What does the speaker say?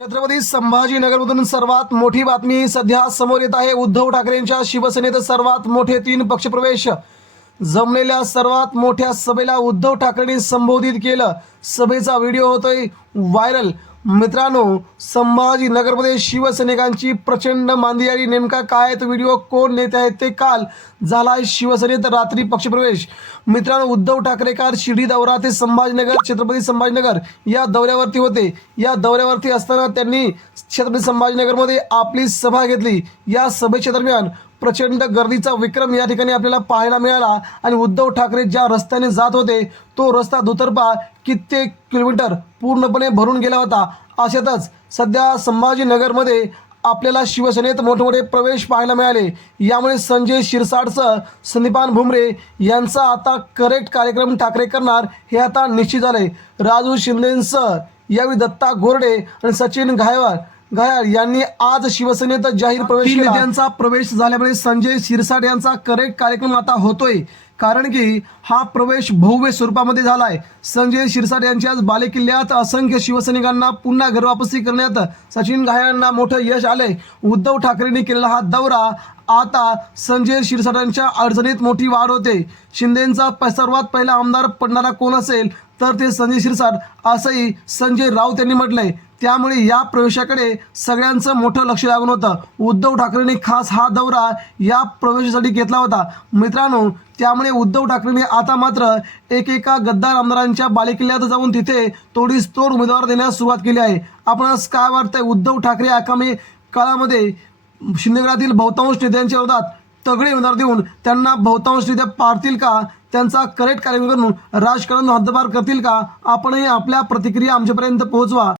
छत्रपती संभाजीनगरमधून सर्वात मोठी बातमी सध्या समोर येत आहे. उद्धव ठाकरेंच्या शिवसेनेत सर्वात मोठे तीन पक्षप्रवेश. जमलेल्या सर्वात मोठ्या सभेला उद्धव ठाकरेंनी संबोधित केलं. सभेचा व्हिडिओ होतोय व्हायरल. मित्रांनो संभाजीनगरमध्ये शिवसैनिकांची प्रचंड मांदियारी नेमका काय तो व्हिडिओ? कोण नेते आहेत ते काल झाला शिवसेनेत रात्री पक्षप्रवेश. मित्रांनो उद्धव ठाकरे काल शिर्डी दौरा ते संभाजीनगर छत्रपती संभाजीनगर या दौऱ्यावरती होते. या दौऱ्यावरती असताना त्यांनी छत्रपती संभाजीनगरमध्ये आपली सभा घेतली. या सभेच्या दरम्यान प्रचंड गर्दीचा विक्रम या ठिकाणी आपल्याला पाहायला मिळाला आणि उद्धव ठाकरे ज्या रस्त्याने जात होते तो रस्ता दुतर्फा कित्येक किलोमीटर पूर्णपणे भरून गेला होता. अशातच सध्या संभाजीनगरमध्ये आपल्याला शिवसेनेत मोठमोठे प्रवेश पाहायला मिळाले. यामुळे संजय शिरसाटसह संदीपान भुमरे यांचा आता करेक्ट कार्यक्रम ठाकरे करणार हे आता निश्चित झाले राजू शिंदेंसह यावेळी दत्ता गोरडे आणि सचिन घायवार घायाळ यांनी आज शिवसेनेत जाहीर प्रवेश केला. नेत्यांचा प्रवेश झाल्यामुळे संजय शिरसाट यांचा करेक्ट कार्यक्रम आता होतोय. कारण की हा प्रवेश भव्य स्वरूपामध्ये झालाय. संजय शिरसाट यांच्या आज बालेकिल्ल्यात असंख्य शिवसैनिकांना पुन्हा घरवापसी करण्यात सचिन घायांना मोठं यश आलंय. उद्धव ठाकरेंनी केलेला हा दौरा आता संजय शिरसाटांच्या अडचणीत मोठी वाढ होते. शिंदेचा सर्वात पहिला आमदार पडणारा कोण असेल तर ते संजय शिरसाट असंही संजय राऊत यांनी म्हटलंय. त्यामुळे या प्रवेशाकडे सगळ्यांचं मोठं लक्ष लागून होतं. उद्धव ठाकरेंनी खास हा दौरा या प्रवेशासाठी घेतला होता. मित्रांनो त्यामुळे उद्धव ठाकरेंनी आता मात्र एकेका गद्दार आमदारांच्या बालेकिल्ल्यात जाऊन तिथे तोडीस तोड उमेदवार देण्यास सुरुवात केली आहे. आपणास काय वाटतंय? उद्धव ठाकरे आगामी काळामध्ये शिंदेगडातील बहुतांश नेत्यांच्या विरोधात तगडे उमेदवार देऊन त्यांना बहुतांश नेते पाडतील का? त्यांचा करेक्ट कार्यक्रम करून राजकारण हद्दपार करतील का? आपणही आपल्या प्रतिक्रिया आमच्यापर्यंत पोहोचवा.